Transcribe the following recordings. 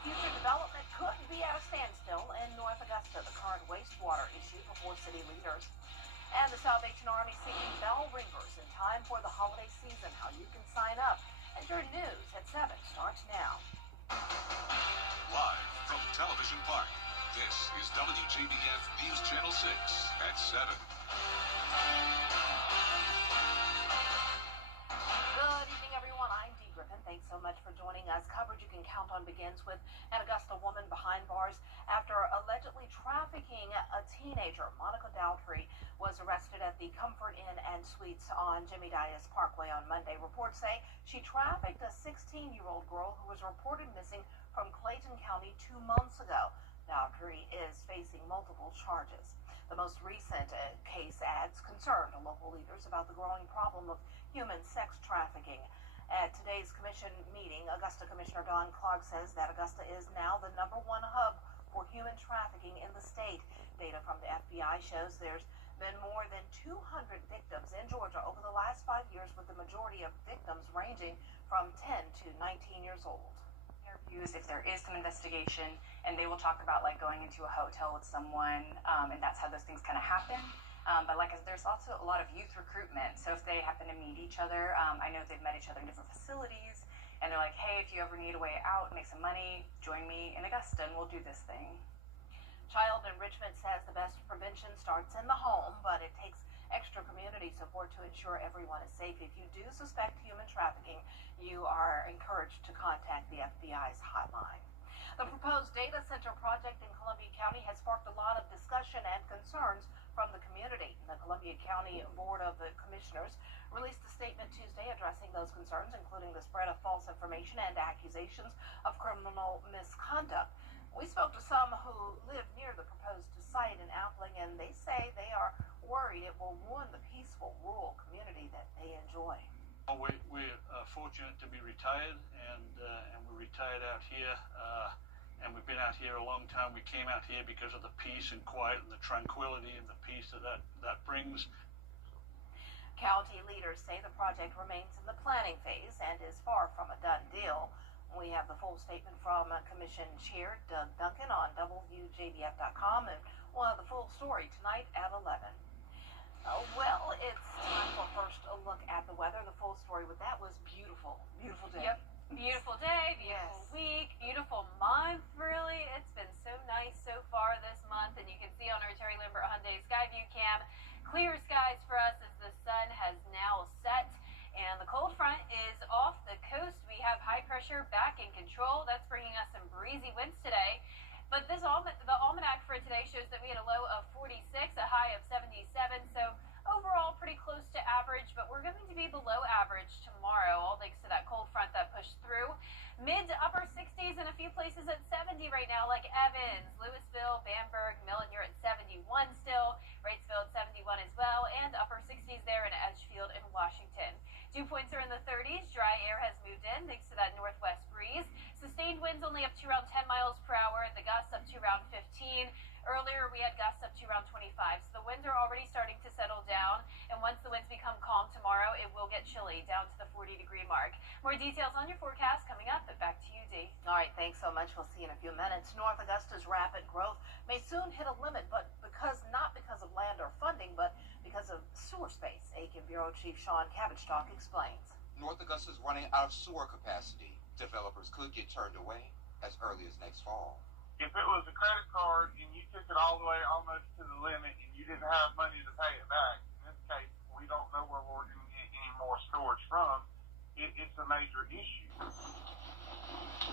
Future development could be at a standstill in North Augusta, the current wastewater issue before city leaders. And the Salvation Army seeking bell ringers in time for the holiday season. How you can sign up. And your news at 7 starts now. Live from Television Park, this is WJBF News Channel 6 at 7. Good evening, everyone. I'm Dee Griffin. Thanks so much for joining us. Coverage you can count on begins with an Augusta woman behind bars after allegedly trafficking a teenager. Monica Dowdry was arrested at the Comfort Inn and Suites on Jimmy Dias Parkway on Monday. Reports say she trafficked a 16-year-old girl who was reported missing from Clayton County 2 months ago. Dowdry is facing multiple charges. The most recent case adds concern to local leaders about the growing problem of human sex trafficking. At today's commission meeting, Augusta Commissioner Don Clark says that Augusta is now the #1 hub for human trafficking in the state. Data from the FBI shows there's been more than 200 victims in Georgia over the last 5 years, with the majority of victims ranging from 10 to 19 years old. Interviews if there is some investigation, and they will talk about like going into a hotel with someone, and that's how those things kind of happen. But like there's also a lot of youth recruitment, so if they happen to meet each other, I know they've met each other in different facilities, and they're like, hey, if you ever need a way out, make some money, join me in Augusta and we'll do this thing. Child Enrichment says the best prevention starts in the home, but it takes extra community support to ensure everyone is safe. If you do suspect human trafficking, you are encouraged to contact the FBI's hotline. The proposed data center project in Columbia County has sparked a lot of discussion and concerns from the community. The Columbia County Board of Commissioners released a statement Tuesday addressing those concerns, including the spread of false information and accusations of criminal misconduct. We spoke to some who live near the proposed site in Appling, and they say they are worried it will ruin the peaceful rural community that they enjoy. We're fortunate to be retired, and we're retired out here, and we've been out here a long time. We came out here because of the peace and quiet and the tranquility and the peace that brings. County leaders say the project remains in the planning phase and is far from a done deal. We have the full statement from Commission Chair Doug Duncan on WJBF.com, and we'll have the full story tonight at 11. Well, it's time for first a look at the weather. The full story with that was beautiful. Beautiful day. Yep. Beautiful day, beautiful week, beautiful month, really. It's been so nice so far this month, and you can see on our Terry Lambert Hyundai Skyview cam, clear skies for us as the sun has now set. And the cold front is off the coast. We have high pressure back in control. That's bringing us some breezy winds today. But the almanac for today shows that we had a low of 46, a high of 77. So overall, pretty close to average. But we're going to be below average tomorrow, all thanks to that cold front that pushed through. Mid to upper 60s in a few places at 70 right now, like Evans, Louisville, Bamberg, Millen, you're at 71 still. Wrightsville at 71 as well. And upper 60s there in Edgefield and Washington. Dew points are in the 30s. Dry air has moved in thanks to that northwest breeze. Sustained winds only up to around 10 miles per hour. The gusts up to around 15. Earlier, we had gusts up to around 25. So the winds are already starting to settle down. And once the winds become calm tomorrow, it will get chilly down to the 40-degree mark. More details on your forecast coming up. But back to you, Dee. All right, thanks so much. We'll see you in a few minutes. North Augusta's rapid growth may soon hit a limit, but not because of land or funding, but because of sewer space. Aiken Bureau Chief Sean Cabbage-Talk explains. North Augusta is running out of sewer capacity. Developers could get turned away as early as next fall. If it was a credit card and you took it all the way almost to the limit and you didn't have money to pay it back, in this case, we don't know where we're going to get any more storage from. It's a major issue.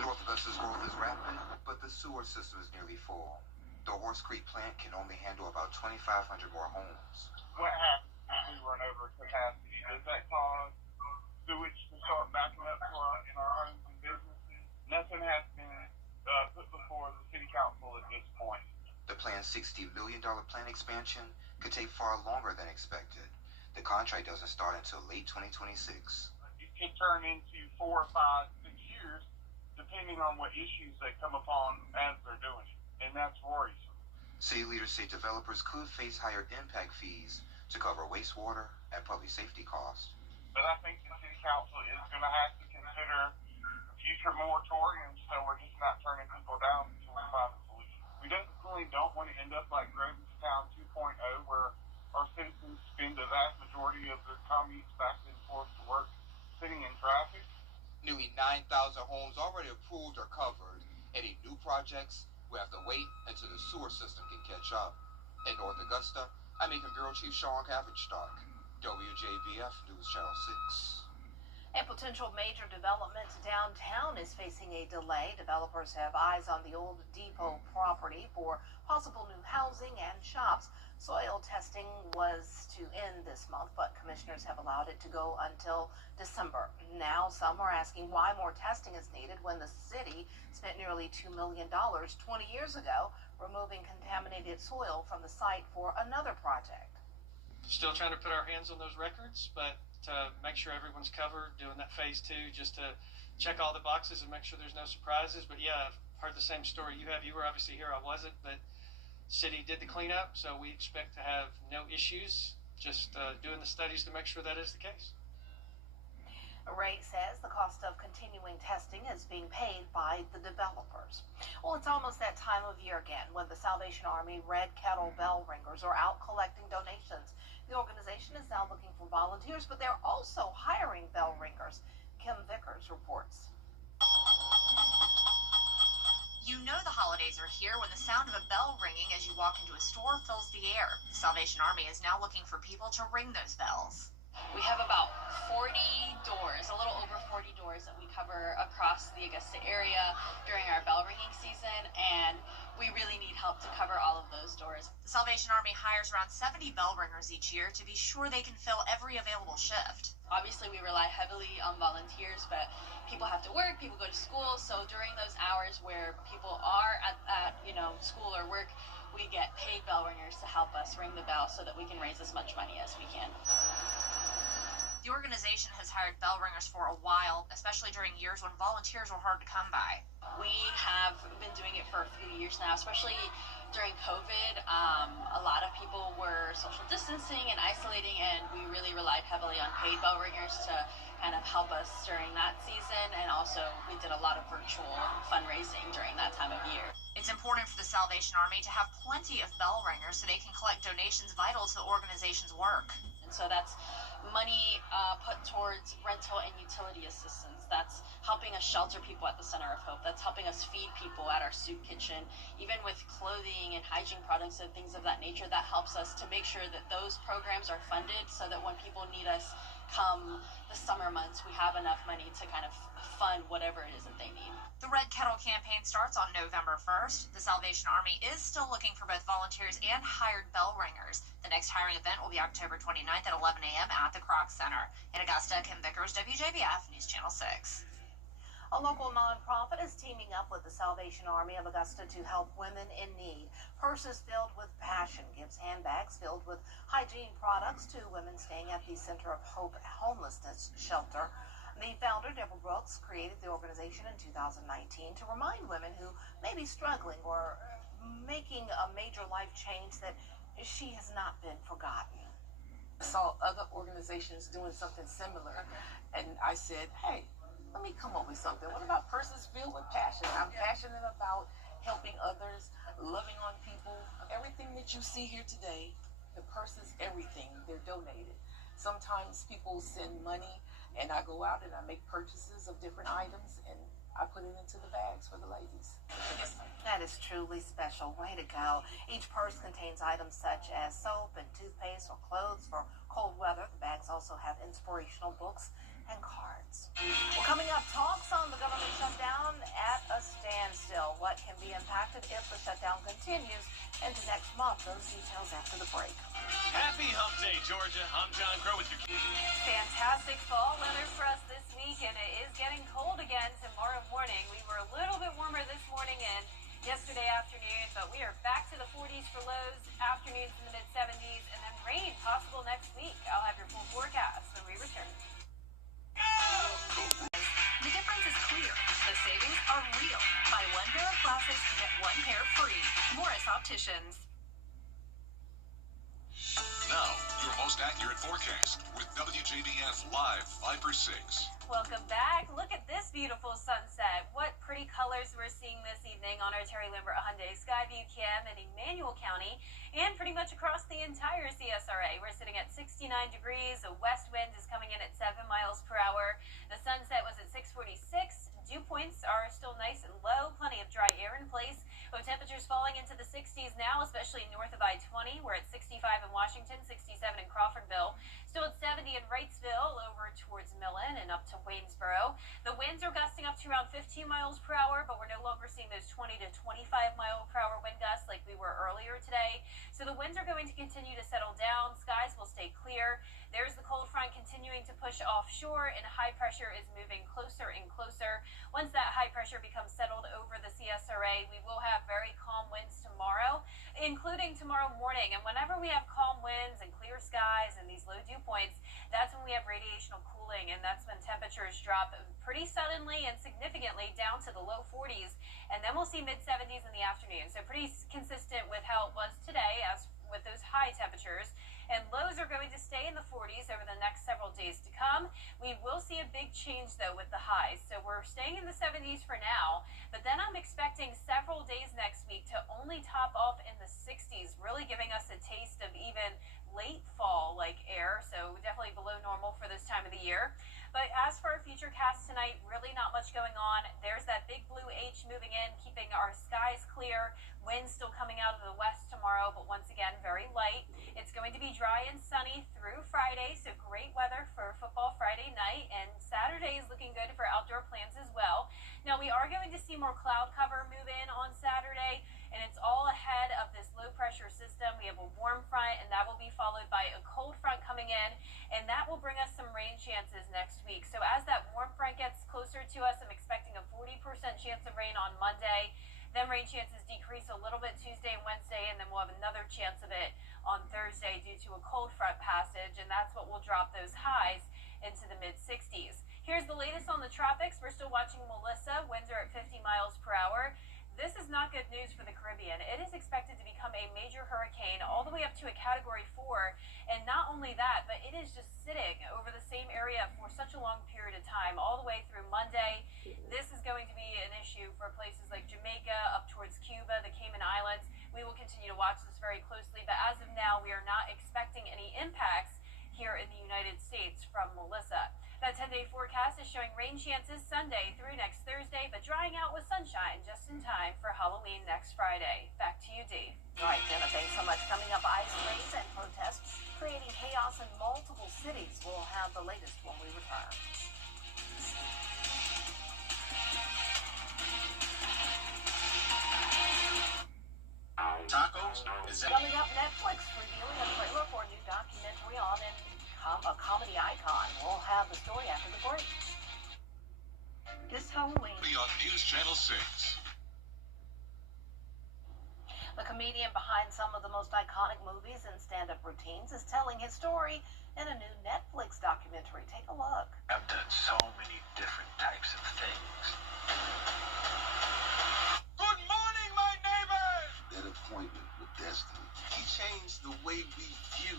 North Augusta's growth is rapid, but the sewer system is nearly full. The Horse Creek plant can only handle about 2,500 more homes. What happens if we run over capacity? Does that cause sewage to start backing up in our homes and businesses? Nothing has been put before the city council at this point. The planned $60 million plant expansion could take far longer than expected. The contract doesn't start until late 2026. It could turn into 4 or 5, 6 years, depending on what issues they come upon as they're doing it, and that's worrisome. City leaders say developers could face higher impact fees to cover wastewater and public safety costs. But I think the city council is going to have to consider future moratoriums, so we're just not turning people 9,000 homes already approved or covered. Any new projects, we have to wait until the sewer system can catch up. In North Augusta, I'm Macon Bureau Chief Sean Cavendish-Stark, WJBF News Channel 6. A potential major development downtown is facing a delay. Developers have eyes on the old depot property for possible new housing and shops. Soil testing was to end this month, but commissioners have allowed it to go until December. Now some are asking why more testing is needed when the city spent nearly $2 million 20 years ago removing contaminated soil from the site for another project. Still trying to put our hands on those records, but to make sure everyone's covered, doing that phase 2, just to check all the boxes and make sure there's no surprises. But yeah, I've heard the same story you have. You were obviously here, I wasn't, but city did the cleanup, so we expect to have no issues. Just doing the studies to make sure that is the case. Ray says the cost of continuing testing is being paid by the developers. Well, it's almost that time of year again when the Salvation Army Red Kettle bell ringers are out collecting donations. The organization is now looking for volunteers, but they're also hiring bell ringers. Kim Vickers reports. You know the holidays are here when the sound of a bell ringing as you walk into a store fills the air. The Salvation Army is now looking for people to ring those bells. We have about 40 doors, a little over 40 doors that we cover across the Augusta area during our bell ringing season, and we really need help to cover all of those doors. The Salvation Army hires around 70 bell ringers each year to be sure they can fill every available shift. Obviously, we rely heavily on volunteers, but people have to work, people go to school, so during those hours where people are at school or work, we get paid bell ringers to help us ring the bell so that we can raise as much money as we can. The organization has hired bell ringers for a while, especially during years when volunteers were hard to come by. We have been doing it for a few years now, especially during COVID. A lot of people were social distancing and isolating, and we really relied heavily on paid bell ringers to kind of help us during that season, and also we did a lot of virtual fundraising during that time of year. It's important for the Salvation Army to have plenty of bell ringers so they can collect donations vital to the organization's work. And so that's money put towards rental and utility assistance. That's helping us shelter people at the Center of Hope. That's helping us feed people at our soup kitchen. Even with clothing and hygiene products and things of that nature, that helps us to make sure that those programs are funded so that when people need us come the summer months, we have enough money to kind of fund whatever it is that they need. The Red Kettle campaign starts on November 1st. The Salvation Army is still looking for both volunteers and hired bell ringers. The next hiring event will be October 29th at 11 a.m. at the Kroc Center. In Augusta, Kim Vickers, WJBF News Channel 6. A local nonprofit is teaming up with the Salvation Army of Augusta to help women in need. Purses filled with passion gives handbags filled with hygiene products to women staying at the Center of Hope homelessness shelter. The founder, Deborah Brooks, created the organization in 2019 to remind women who may be struggling or making a major life change that she has not been forgotten. I saw other organizations doing something similar, and I said, hey, let me come up with something. What about purses filled with passion? I'm passionate about helping others, loving on people. Everything that you see here today, the purses, everything, they're donated. Sometimes people send money, and I go out and I make purchases of different items, and I put it into the bags for the ladies. That is truly special. Way to go. Each purse contains items such as soap and toothpaste or clothes for cold weather. The bags also have inspirational books and cards. Well, coming up, talks on the government shutdown at a standstill. What can be impacted if the shutdown continues into next month? Those details after the break. Happy Hump Day, Georgia. I'm John Crow with your Fantastic fall weather for us this week, and it is getting cold again tomorrow morning. We were a little bit warmer this morning and yesterday afternoon, but we are back to the 40s for lows, afternoons in the mid-70s, and then rain possible next week. I'll have your full forecast when we return. The difference is clear. The savings are real. Buy one pair of glasses, get one pair free. Morris Opticians. Now, your most accurate forecast with WJBF Live 5 for 6. Welcome back. Look at this beautiful sunset. What pretty colors we're seeing this evening on our Terry Lambert Hyundai Skyview Cam in Emmanuel County and pretty much across the entire CSRA. We're sitting at 69 degrees. A west wind is coming in at 7 miles per hour. The sunset was at 6:46. up to around 15 miles per hour, but we're no longer seeing those 20 to 25 mile per hour wind gusts like we were earlier today. So the winds are going to continue to settle down. Skies will stay clear. There's the cold front continuing to push offshore, and high pressure is moving closer and closer. Once that high pressure becomes settled over the CSRA, we will have very calm winds tomorrow, including tomorrow morning. And whenever we have calm winds and clear skies and these low dew points, that's when we have radiational cooling, and that's when temperatures drop pretty suddenly and significantly down to the low 40s, and then we'll see mid-70s in the afternoon. So pretty consistent with how it was today, as with those high temperatures. And lows are going to stay in the 40s over the next several days to come. We will see a big change, though, with the highs. So we're staying in the 70s for now, but then I'm expecting several days next week to only top off in the 60s, really giving us a taste of even late fall-like air, so definitely below normal for this time of the year. But as for our future cast tonight, really not much going on. There's that big blue H moving in, keeping our skies clear. Winds still coming out of the west tomorrow, but once again, very light. It's going to be dry and sunny through Friday, so great weather for football Friday night, and Saturday is looking good for outdoor plans as well. Now, we are going to see more cloud cover move in on Saturday, and it's all ahead of this low pressure system. We have a warm front, and that will be followed by a cold front coming in, and that will bring us some rain chances next week. So as that warm front gets closer to us, I'm expecting a 40% chance of rain on Monday. Then rain chances decrease a little bit Tuesday and Wednesday, and then we'll have another chance of it on Thursday due to a cold front passage, and that's what will drop those highs into the mid-60s. Here's the latest on the tropics. We're still watching Melissa. Winds are at 50 miles per hour. This is not good news for the Caribbean. It is expected to become a major hurricane all the way up to a Category 4. And not only that, but it is just sitting over the same area for such a long period of time, all the way through Monday. This is going to be an issue for places like Jamaica, up towards Cuba, the Cayman Islands. We will continue to watch this very closely, but as of now, we are not expecting any impacts here in the United States from Melissa. That 10-day forecast is showing rain chances Sunday through next Thursday, but drying out with sunshine just in time for Halloween next Friday. Back to you, Dee. All right, Jenna, thanks so much. Coming up, ice raids and protests creating chaos in multiple cities. We'll have the latest when we return. Tacos? Is that... Coming up, Netflix revealing a trailer for a new documentary on a comedy icon. We'll have the story after the break. This Halloween, on News Channel 6. the comedian behind some of the most iconic movies and stand-up routines is telling his story in a new Netflix documentary. Take a look. I've done so many different types of things. Good morning, my neighbors! That appointment with destiny. He changed the way we view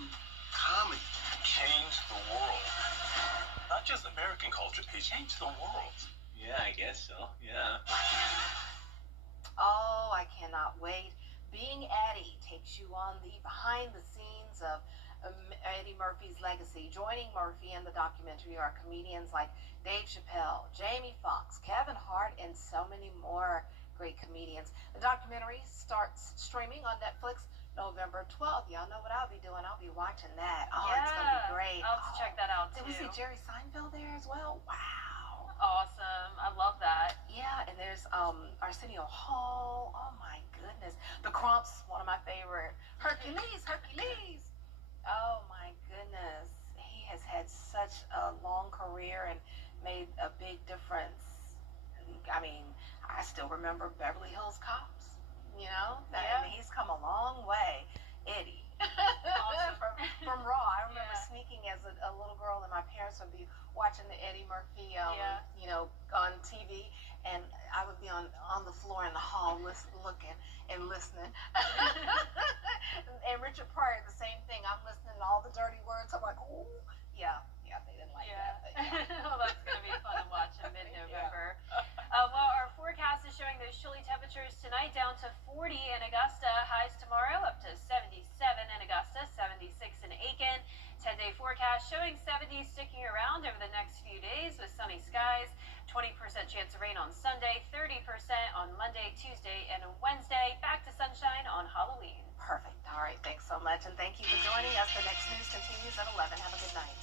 comedy. Changed the world. Not just American culture, he changed the world. Yeah, I guess so, yeah. Oh, I cannot wait. Being Eddie takes you on the behind the scenes of Eddie Murphy's legacy. Joining Murphy in the documentary are comedians like Dave Chappelle, Jamie Foxx, Kevin Hart, and so many more great comedians. The documentary starts streaming on Netflix November 12th. Y'all know what I'll be doing. I'll be watching that. Oh, yeah, it's going to be great. I'll have to check that out, too. Did we see Jerry Seinfeld there as well? Wow. Awesome. I love that. Yeah, and there's Arsenio Hall. Oh, my goodness. The Crumps, one of my favorite. Hercules. Oh, my goodness. He has had such a long career and made a big difference. I mean, I still remember Beverly Hills Cops, you know? Yeah. I mean, he's come a long way. Eddie. Awesome. from Raw. I remember sneaking as a little girl, and my parents would be watching the Eddie Murphy, you know, on TV, and I would be on the floor in the hall looking and listening. And Richard Pryor, the same thing. I'm listening to all the dirty words. I'm like, ooh, yeah, they didn't like that. But yeah. Well, that's going to be fun to watch in mid-November. Well, our forecast is showing those chilly temperatures tonight down to 40 in Augusta. Highs tomorrow up to 77 in Augusta, 76 in Aiken. 10-day forecast showing 70s sticking around over the next few days with sunny skies. 20% chance of rain on Sunday, 30% on Monday, Tuesday, and Wednesday. Back to sunshine on Halloween. Perfect. All right. Thanks so much. And thank you for joining us. The next news continues at 11. Have a good night.